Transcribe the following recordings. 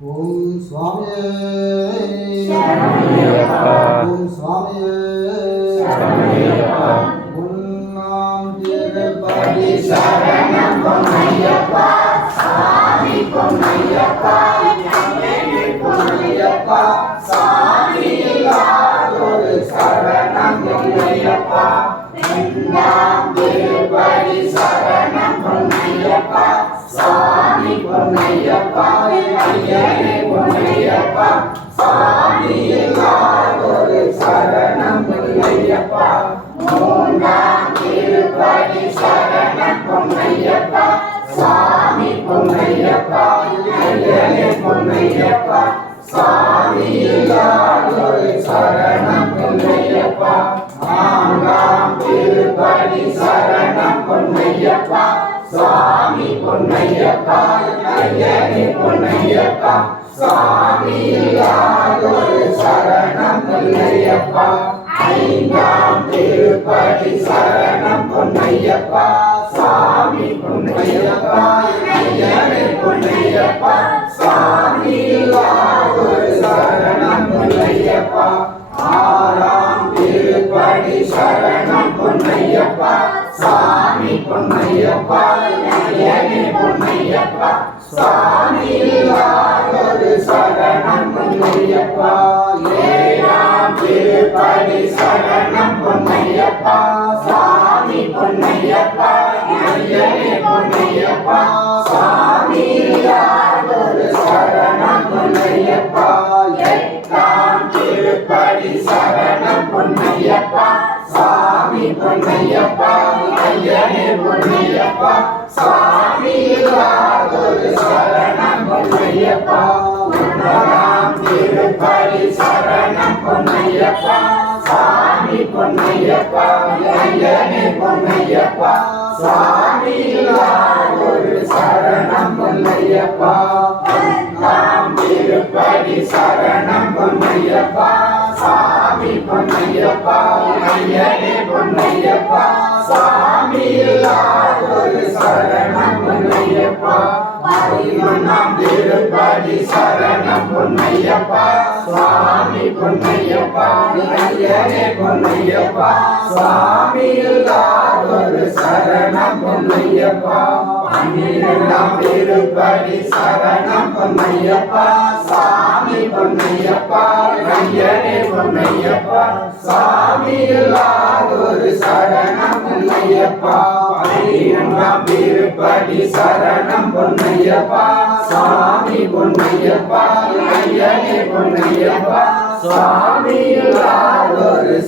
ஓம் சுவாமியே. ஓம் சுவாமியே. உன்னாம் திருப்பதி சரணம் பொன்னையப்பா. சாமி பொன்னையப்பா. பொன்னையப்பா. சாமி இல்லாதொரு சரணம் பொன்னையப்பா. திருப்பதி சரணம் பொன்னையப்பா சாமி பொன்னையப்பா ஐயனே பொன்னையப்பா சாமி சரணம் பொன்னையப்பா சாமி ஐந்தாம் சரணம் பொன்னையப்பா சாமி பொன்னையப்பா பொன்னையப்பா சரணம் பொன்னையப்பா ஆறாம் சரணம் பொன்னையப்பா சாமி பொன்னையப்பா பொன்னையப்பா சாமி பொன்னையப்பா ஐயனே பொன்னையப்பா சாமி இல்லாதொரு சரணம் பொன்னையப்பா ஒன்பதாம் திருப்பதி சரணம் பொன்னையப்பா சாமி பொன்னையப்பா ஐயனே பொன்னையப்பா சாமி இல்லாதொரு சரணம் பொன்னையப்பா பத்தாம் சரணம் பொன்னையப்பா சாமி பொன்னையப்பா ஐயனே பொன்னையப்பா சாமி இல்லாதொரு சரணம் பொன்னையப்பா பதினொன்னாம் சரணம் பொன்னையப்பா பொன்னையப்பா ஐயனே பொன்னையப்பா சாமி இல்லாதொரு சரணம் பொன்னையப்பா. பன்னிரெண்டாம் திருப்பதி சரணம் பொன்னையப்பா சாமி பொன்னையப்பா ஐயனே பொன்னையப்பா சாமி இல்லாதொரு சரணம் பொன்னையப்பா. பதினொன்றாம் திருப்பதி சரணம் பொன்னையப்பா சாமி பொன்னையப்பா ஐயனே பொன்னையப்பா. சாமி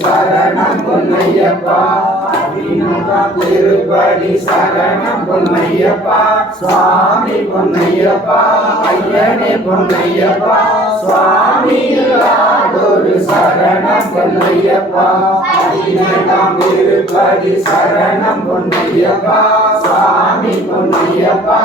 சரணம் பொன்னையப்பா பதினொன்றாம் திருப்பதி சரணம் பொன்னையப்பா சுவாமி பொன்னையப்பா ஐயனே பொன்னையப்பா சுவாமி இல்லாதொரு சரணம் பொன்னையப்பா பதினெட்டாம் திருப்பதி சரணம் பொன்னையப்பா சுவாமி பொன்னையப்பா.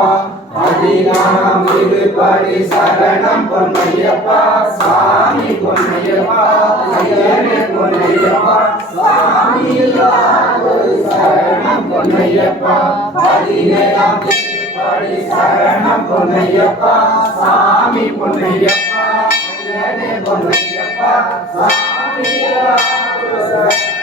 பொன்னையப்பா பதினாறாம் திருப்பதி சரணம் பொன்னையப்பா சாமி பொன்னையப்பா ஐயனே பொன்னையப்பா சாமி இல்லாதொரு சரணம் பொன்னையப்பா பதினேழாம் திருப்பதி சரணம் பொன்னையப்பா சாமி பொன்னையப்பா ஐயனே பொன்னையப்பா சாமி இல்லாதொரு சரணம்